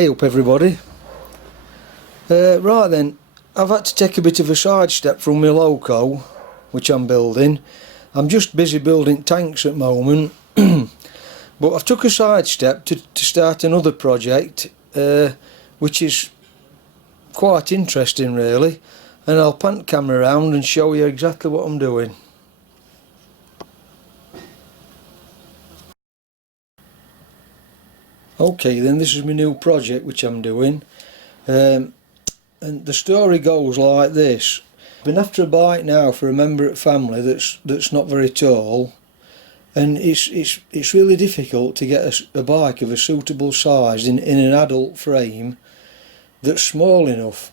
Hey up everybody. Right then, I've had to take a bit of a sidestep from my loco, which I'm building. I'm just busy building tanks at the moment, but I've took a sidestep to start another project, which is quite interesting really, and I'll pan the camera around and show you exactly what I'm doing. Okay then, this is my new project which I'm doing, and the story goes like this. I've been after a bike now for a member of the family that's not very tall, and it's really difficult to get a bike of a suitable size in an adult frame that's small enough.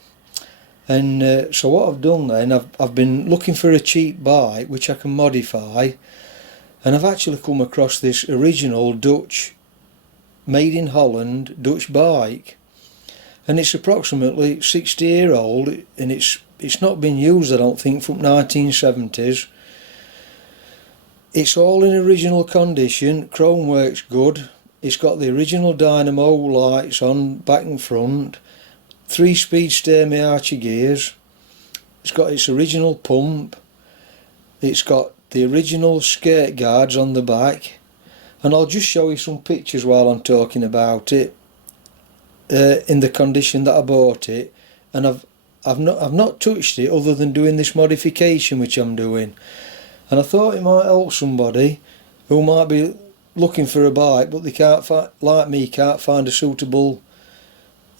And so what I've done then, I've been looking for a cheap bike which I can modify, and I've actually come across this original Dutch, made in Holland Dutch bike, and it's approximately 60-year-old, and it's not been used, I don't think, from 1970s. It's all in original condition, chrome works good, it's got the original dynamo lights on back and front, 3-speed Stemi gears, it's got its original pump, it's got the original skate guards on the back, and I'll just show you some pictures while I'm talking about it, in the condition that I bought it. And I've not touched it other than doing this modification which I'm doing, and I thought it might help somebody who might be looking for a bike but they can't like me, can't find a suitable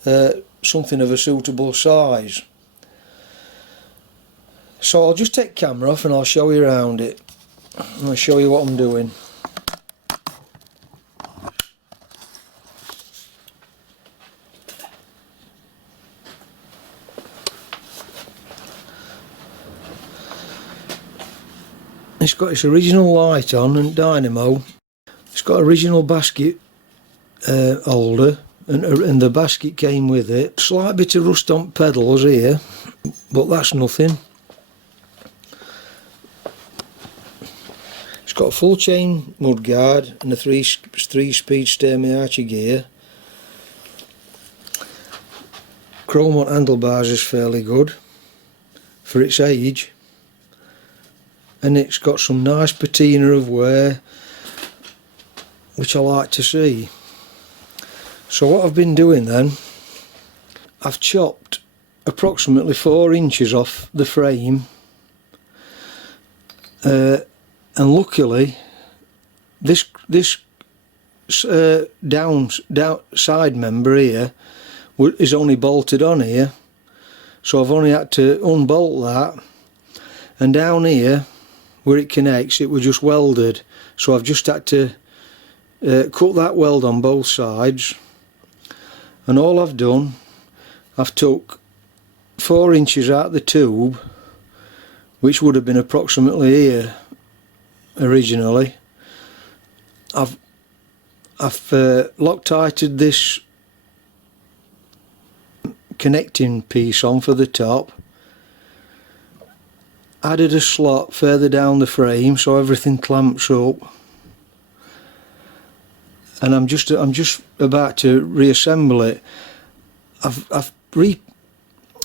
something of a suitable size. So I'll just take camera off and I'll show you around it. I'll show you what I'm doing. It's got its original light on and dynamo. It's got original basket holder, and the basket came with it. Slight bit of rust on pedals here, but that's nothing. It's got a full chain mudguard and a 3-speed Stemi gear. Chrome on handlebars is fairly good for its age, and it's got some nice patina of wear which I like to see. So what I've been doing then, I've chopped approximately 4 inches off the frame, and luckily this down side member here is only bolted on here, so I've only had to unbolt that, and down here where it connects it was just welded, so I've just had to cut that weld on both sides. And all I've done, I've took 4 inches out the tube, which would have been approximately here originally. I've Loctited this connecting piece on for the top, added a slot further down the frame so everything clamps up, and I'm just about to reassemble it. I've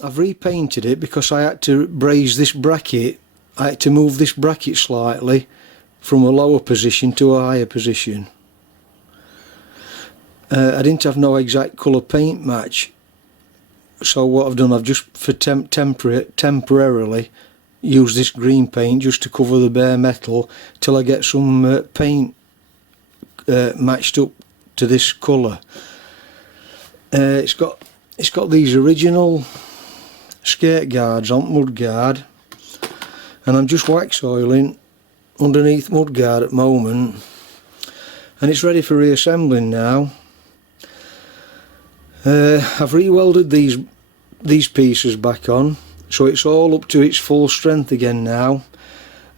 repainted it because I had to braze this bracket. I had to move this bracket slightly from a lower position to a higher position. I didn't have no exact colour paint match, so what I've done, I've just for temporarily used this green paint just to cover the bare metal till I get some paint matched up to this colour. It's got these original skate guards on mudguard, and I'm just wax oiling underneath mudguard at the moment, and it's ready for reassembling now. I've re-welded these pieces back on, so it's all up to its full strength again now.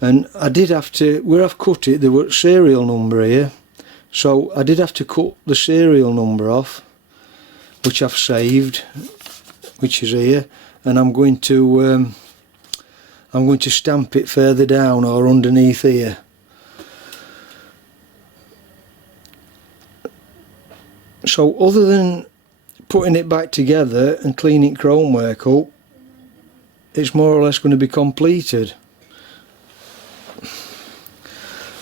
And I did have to, where I've cut it, there was serial number here, so I did have to cut the serial number off, which I've saved, which is here, and I'm going to stamp it further down or underneath here. So other than putting it back together and cleaning chrome work up, it's more or less going to be completed.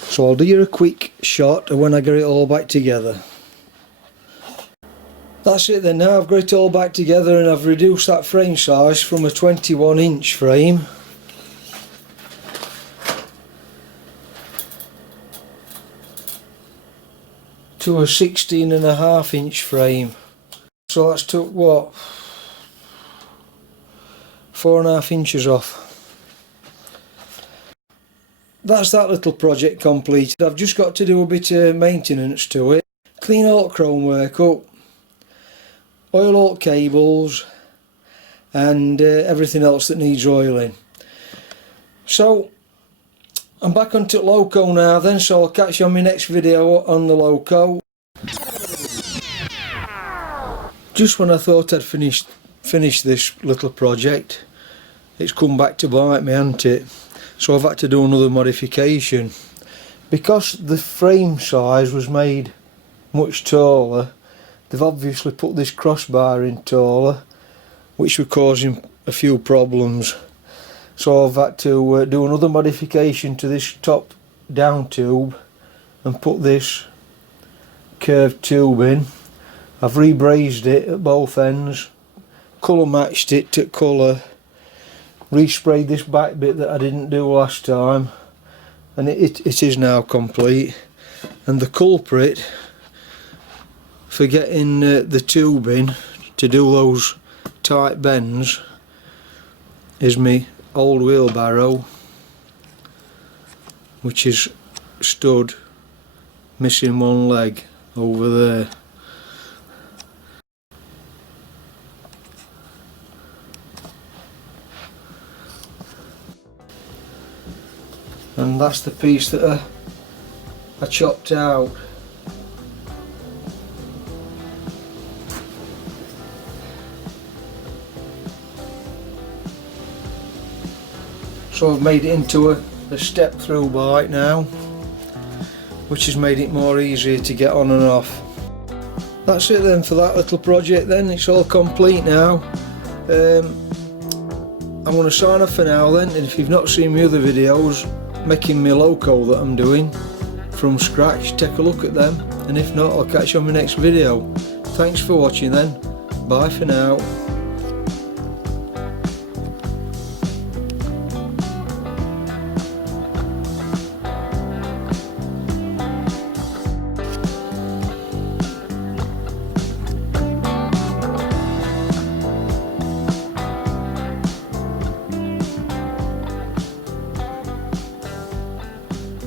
So I'll do you a quick shot of when I get it all back together. That's it then. Now I've got it all back together and I've reduced that frame size from a 21-inch frame to a 16.5-inch frame. So that's took what, 4.5 inches off. That's that little project completed. I've just got to do a bit of maintenance to it. Clean all the chrome work up, oil all the cables and everything else that needs oiling. So I'm back onto loco now then, so I'll catch you on my next video on the loco. Just when I thought I'd finished this little project, it's come back to bite me, hasn't it? So I've had to do another modification. Because the frame size was made much taller, they've obviously put this crossbar in taller, which were causing a few problems. So I've had to do another modification to this top down tube and put this curved tube in. I've rebrazed it at both ends, colour matched it to colour, resprayed this back bit that I didn't do last time, and it is now complete. And the culprit for getting the tube in to do those tight bends is my old wheelbarrow, which is stood missing one leg over there. And that's the piece that I chopped out. So I've made it into a step through bike now, which has made it more easier to get on and off. That's it then for that little project then, it's all complete now. I'm going to sign off for now then, and if you've not seen my other videos making me loco that I'm doing from scratch, take a look at them, and if not, I'll catch you on my next video. Thanks for watching then, bye for now.